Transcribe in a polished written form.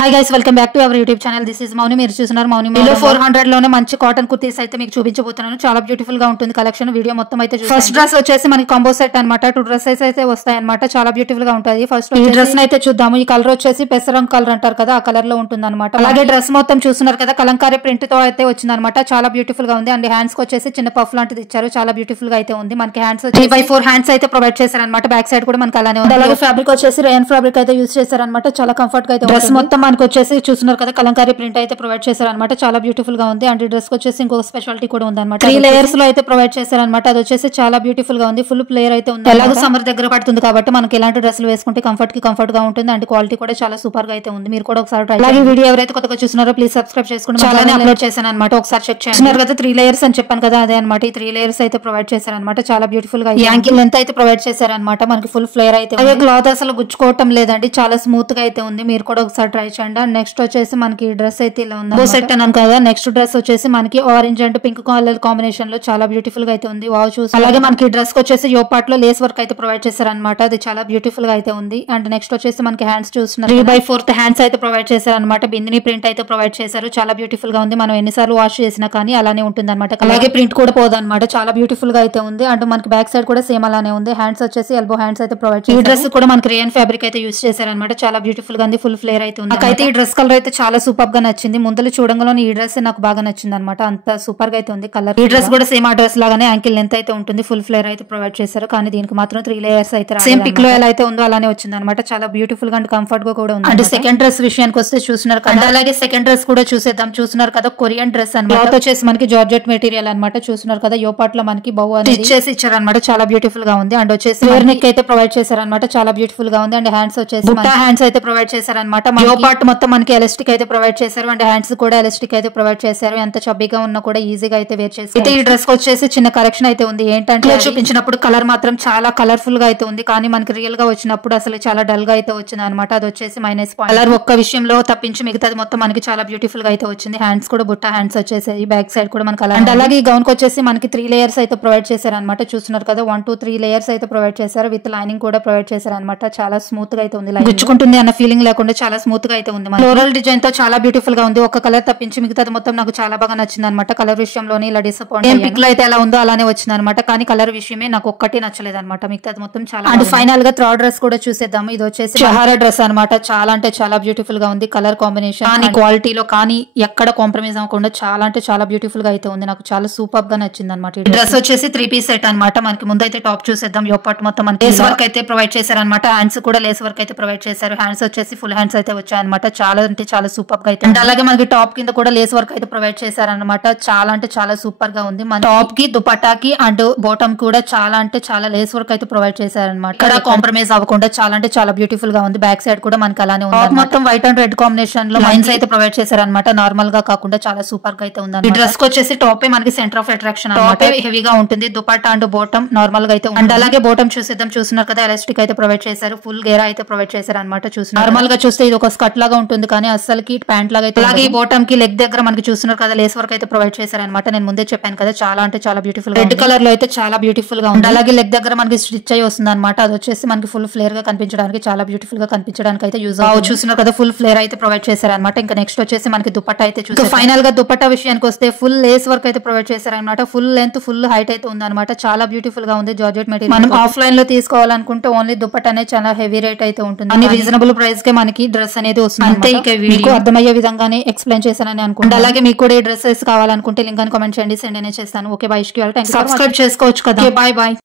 Hi guys, welcome back to our YouTube channel. This is Mouni. మీరు చూస్తున్నారు మౌని. మీలో 400 లోనే మంచి కాటన్ కుర్తీస్ అయితే మీకు చూపించబోతున్నాను. చాలా బ్యూటిఫుల్ గా ఉంటుంది కలెక్షన్. వీడియో మొత్తం అయితే ఫస్ట్ డ్రెస్ వచ్చేసి మనకి కాంబో సెట్ అనమాట. 2 డ్రెస్సెస్ అయితే వస్తాయి అనమాట. చాలా బ్యూటిఫుల్ గా ఉంటుంది. ఫస్ట్ ఈ డ్రెస్ అయితే చూద్దాము. ఈ కలర్ వచ్చేసి పెసరంగ్ కలర్ అంటారు కదా, ఆ కలర్ లో ఉంటుంది అనమాట. అలాగే డ్రెస్ మొత్తం చూస్తున్నారు కదా, కలంకారీ ప్రింట్ తో అయితే వచ్చింది అనమాట. చాలా బ్యూటిఫుల్ గా ఉంది. అండ్ హ్యాండ్స్ కి వచ్చేసి చిన్న పఫ్ లాంటిది ఇచ్చారు. చాలా బ్యూటిఫుల్ గా అయితే ఉంది. మనకి హ్యాండ్స్ 3/4 హ్యాండ్స్ అయితే ప్రొవైడ్ చేశారు అనమాట. బ్యాక్ సైడ్ కూడా మనకి అలానే ఉంది. అలాగే ఫ్యాబ్రిక్ వచ్చేసి రేయన్ ఫ్యాబ్రిక్ అయితే యూస్ చేశారు అనమాట. చాలా కంఫర్ట్ గా అయితే డ్రెస్ మొత్తం మనకి వచ్చేసి చూస్తున్నారు కదా, కలంకారీ ప్రింట్ అయితే ప్రొవైడ్ చేశారు అనమాట. చాలా బ్యూటిఫుల్ గా ఉంది. అండ్ డ్రెస్ వచ్చేసి ఇంకొక స్పెషాలిటీ కూడా ఉంది అనమాట. 3 లేయర్స్ లో అయితే ప్రొవైడ్ చేశారు అనమాట. అది వచ్చేసి చాలా బ్యూటిఫుల్ గా ఉంది. ఫుల్ ప్లేయర్ అయితే ఉంది. ఎలాగో సమ్మర్ దగ్గర పడుతుంది కాబట్టి మనకి ఎలాంటి డ్రెస్సులు వేసుకుంటే కంఫర్ట్ గా ఉంటుంది. అండ్ క్వాలిటీ కూడా చాలా సూపర్ గా అయితే ఉంది. మీరు కూడా ఒకసారి ట్రై చేయండి. వీడియో ఎవరైతే కొత్తగా చూస్తున్నారో ప్లీజ్ సబ్స్క్రైబ్ చేసుకోండి. చాలానే అప్లోడ్ చేశాను అనమాట. ఒకసారి చెక్ చేయండి కదా. 3 లేయర్స్ అని చెప్పాను కదా, అదే అనమాట. ఈ 3 లేయర్స్ అయితే ప్రొవైడ్ చేశారు అనమాట. చాలా బ్యూటిఫుల్ గా యాంకిల్ లెంత్ అయితే ప్రొవైడ్ చేశారు అనమాట. మనకి ఫుల్ ఫ్లేయర్ అయితే అదే క్లాత్ అసలు గుచ్చుకోవటం లేదండి. చాలా స్మూత్ గా అయితే ఉంది. మీరు కూడా ఒకసారి ట్రై చేయండి. అండ్ నెక్స్ట్ వచ్చేసి మనకి డ్రెస్ అయితే ఇలా ఉంది సెట్ అన్నాను కదా. నెక్స్ట్ డ్రెస్ వచ్చేసి మనకి orange and pink colour combination లో చాలా బ్యూటిఫుల్ గా అయితే ఉంది. వావ్ చూసి. అలాగే మనకి డ్రెస్ వచ్చేసి యోపాట్ లో లేస్ వర్క్ అయితే ప్రొవైడ్ చేశారు అనమాట. అది చాలా బ్యూటిఫుల్ గా అయితే ఉంది. అండ్ నెక్స్ట్ వచ్చేసి మనకి హ్యాండ్స్ చూస్తున్నారు. 3/4 హ్యాండ్స్ అయితే ప్రొవైడ్ చేశారు అనమాట. బిందిని ప్రింట్ అయితే ప్రొవైడ్ చేశారు. చాలా బ్యూటిఫుల్ గా ఉంది. మనం ఎన్నిసార్లు వాష్ చేసినా కానీ అలానే ఉంటుంది అనమాట. అలాగే ప్రింట్ కూడా పోదు అనమాట. చాలా బ్యూటిఫుల్ గా అయితే ఉంది. అండ్ మనకి బ్యాక్ సైడ్ కూడా సేమ్ అలానే ఉంది. హ్యాండ్స్ వచ్చేసి ఎల్బో హ్యాండ్స్ అయితే ప్రొవైడ్ చేశారు. ఈ డ్రెస్ కూడా మనకి రేయన్ ఫ్యాబ్రిక్ అయితే యూస్ చేశారు అనమాట. చాలా బ్యూటిఫుల్ గా ఉంది. ఫుల్ ఫ్లేర్ అయితే ఉంది. నాకైతే ఈ డ్రెస్ కలర్ అయితే చాలా సూపర్ గా నచ్చింది. ముందులో చూడంగానే ఈ డ్రెస్ నాకు బాగా నచ్చింది అనమాట. అంత సూపర్ గా అయితే ఉంది కలర్. ఈ డ్రెస్ కూడా సేమ్ ఆ డ్రెస్ లాగానే యాంకిల్ లెంత్ అయితే ఉంటుంది. ఫుల్ ఫ్లేర్ అయితే ప్రొవైడ్ చేశారు. కానీ దీనికి మాత్రం 3 లేయర్స్ అయితే సేమ్ పిక్ లో ఎలా అయితే ఉందో అలానే వచ్చింది అనమాట. చాలా బ్యూటిఫుల్ గా అండ్ కంఫర్ట్ గా కూడా ఉంది. అంటే సెకండ్ డ్రెస్ విషయానికి వస్తే చూస్తున్నారు కదా. అలాగే సెకండ్ డ్రెస్ కూడా చూసేద్దాం. చూస్తున్నారు కదా, కొరియన్ డ్రెస్ అనమాట. క్లాత్ వచ్చేసి మనకి జార్జెట్ మెటీరియల్ అనమాట. చూస్తున్నారు కదా, యోపాట్ లో మనకి బౌ అనేది ఇచ్చేసి ఇచ్చారనమాట. చాలా బ్యూటిఫుల్ గా ఉంది. అండ్ వచ్చేసి వేర్ నెక్ అయితే ప్రొవైడ్ చేశారనమాట. చాలా బ్యూటిఫుల్ గా ఉంది. అండ్ హ్యాండ్స్ వచ్చేసి బుట్టా హ్యాండ్స్ అయితే ప్రొవైడ్ చేశారనమాట. యోపాట్ మొత్తం మనకి ఎలాస్టిక్ అయితే ప్రొవైడ్ చేశారు. అండ్ హ్యాండ్స్ కూడా ఎలాస్టిక్ అయితే ప్రొవైడ్ చేశారు. ఎంత చబ్బీగా ఉన్నా కూడా ఈజీగా అయితే వేర్ చేసి. అయితే ఈ డ్రెస్ వచ్చేసి చిన్న కరెక్షన్ అయితే ఉంది. ఏంటంటే చూపించినప్పుడు కలర్ మాత్రం చాలా కలర్ఫుల్ గా అయితే ఉంది. కానీ మనకి రియల్ గా వచ్చినప్పుడు అసలు చాలా డల్ గా అయితే వచ్చింది అనమాట. అది వచ్చేసి మైనస్ పాయింట్. కలర్ ఒక్క విషయంలో తప్పించి మిగతాది మొత్తం మనకి చాలా బ్యూటిఫుల్ గా అయితే వచ్చింది. హ్యాండ్స్ కూడా బుట్ట హ్యాండ్స్ వచ్చేసి బ్యాక్ సైడ్ కూడా మనకి అండ్ అలాగే ఈ గౌన్ కి వచ్చేసి మనకి 3 లేయర్స్ అయితే ప్రొవైడ్ చేశారు అనమాట. చూస్తున్నారు కదా, 1 2 3 లేయర్స్ అయితే ప్రొవైడ్ చేశారు. విత్ లైనింగ్ కూడా ప్రొవైడ్ చేశారు అనమాట. చాలా స్మూత్ గా అయితే ఉంది. గుచ్చుకుంటుంది అన్న ఫీలింగ్ లేకుండా చాలా స్మూత్ గా అయితే ఉంది. ఫ్లోరల్ డిజైన్ తో చాలా బ్యూటిఫుల్ గా ఉంది. ఒక కలర్ తప్పించి మిగతాది మొత్తం నాకు చాలా బాగా నచ్చింది అనమాట. కలర్ విషయంలోనే ఇలా డిసప్పాయింట్ పిక్ లో అయితే ఎలా ఉందో అలానే వచ్చింది అనమాట. కానీ కలర్ విషయమే నాకు ఒక్కటి నచ్చలేదు అనమాట. మిగతాది మొత్తం చాలా. అండ్ ఫైనల్ గా థర్డ్ డ్రెస్ కూడా చూసేద్దాము. ఇది వచ్చేసి షహారా డ్రెస్ అనమాట. చాలా అంటే చాలా బ్యూటిఫుల్ గా ఉంది. కలర్ కాంబినేషన్ కానీ క్వాలిటీలో కానీ ఎక్కడ కాంప్రమైజ్ అవ్వకుండా చాలా అంటే చాలా బ్యూటిఫుల్ గా అయితే ఉంది. నాకు చాలా సూపర్ గా నచ్చింది అనమాట. ఈ డ్రెస్ వచ్చేసి 3 పీస్ సెట్ అనమాట. మనకి ముందు అయితే టాప్ చూసేద్దాం. యోపాట్ మొత్తం మనకి లేస్ వర్క్ అయితే ప్రొవైడ్ చేశారు అనమాట. హ్యాండ్స్ కూడా లేస్ వర్క్ అయితే ప్రొవైడ్ చేశారు. హ్యాండ్స్ వచ్చేసి ఫుల్ హ్యాండ్స్ అయితే వచ్చాయి అనమాట. చాలా అంటే చాలా సూపర్ గా అయితే. అండ్ అలాగే మనకి టాప్ కింద కూడా లేస్ వర్క్ అయితే ప్రొవైడ్ చేశారు అనమాట. చాలా అంటే చాలా సూపర్ గా ఉంది. మన టాప్ కి దుపట్టాకి అండ్ బాటమ్ కూడా చాలా అంటే చాలా లేస్ వర్క్ అయితే ప్రొవైడ్ చేశారనమాట. ఇక్కడ కాంప్రమైజ్ అవ్వకుండా చాలా అంటే చాలా బ్యూటిఫుల్ గా ఉంది. బ్యాక్ సైడ్ కూడా మనకి అలానే ఉంది. మొత్తం వైట్ అండ్ రెడ్ కాంబినేషన్ లో లైన్స్ అయితే ప్రొవైడ్ చేశారనమాట. నార్మల్ గా కాకుండా చాలా సూపర్ గా అయితే ఉంది. ఈ డ్రెస్ కి వచ్చేసి టాప్ మనకి సెంటర్ ఆఫ్ అట్రాక్షన్ అనమాట. హెవీగా ఉంటుంది. దుపట్టా అండ్ బాటమ్ నార్మల్ గా అయితే ఉంది. అండ్ అలాగే బాటమ్ చూసేద్దాం. చూస్తున్నారు కదా, ఎలాస్టిక్ అయితే ప్రొవైడ్ చేశారు. ఫుల్ గేరా అయితే ప్రొవైడ్ చేశారు అనమాట. చూస్తున్నారు నార్మల్ గా చూస్తే ఇది ఒక స్కర్ట్ లాగా ఉంటుంది, కానీ అసలుకి ప్యాంట్ లాగా అయితే. అలాగే ఈ బాటమ్ కి లెగ్ దగ్గర మనకి చూస్తున్నారు కదా, లేస్ వర్క్ అయితే ప్రొవైడ్ చేశారు అనమాట. నేను ముందే చెప్పాను కదా, చాలా అంటే చాలా బ్యూటిఫుల్. రెడ్ కలర్ లో అయితే చాలా బ్యూటిఫుల్ గా ఉంది. అలాగే లెగ్ దగ్గర మనకి స్టిచ్ అయ్యి వస్తుంది అనమాట. అది వచ్చేసి మనకి ఫుల్ ఫ్లేర్ గా కనిపించడానికి, చాలా బ్యూటిఫుల్ గా కనిపించడానికి అయితే యూజ్ అవుతుంది. చూస్తున్నారు కదా, ఫుల్ ఫ్లేర్ అయితే ప్రొవైడ్ చేశారు అనమాట. ఇంకా నెక్స్ట్ వచ్చేసి మనకి దుపట్టా అయితే చూస్తే ఫైనల్ గా దుపట్టా విషయానికి వస్తే ఫుల్ లేస్ వర్క్ అయితే ప్రొవైడ్ చేశారు అనమాట. ఫుల్ లెంత్ ఫుల్ హైట్ అయితే ఉంది అనమాట. చాలా బ్యూటిఫుల్ గా ఉంది. Georgette material. మనం ఆఫ్లైన్ లో తీసుకోవాలనుకుంటే ఓన్లీ దుపట్టానే చాలా హెవీ రేట్ అయితే ఉంటుంది. అని రీజనబుల్ ప్రైస్ కే మనకి డ్రెస్ అనేది వస్తుంది. అంతే. ఇక మీకు అర్థమయ్యే విధంగానే ఎక్స్ప్లెయిన్ చేశానని అనుకుంటా. అలాగే మీకు కూడా ఈ డ్రెస్సెస్ కావాలనుకుంటే లింక్ అని కామెంట్ చేయండి, సెండ్ అయినా చేస్తాను. Okay, by. సబ్స్క్రైబ్ చేసుకోవచ్చు కదా. Bye bye.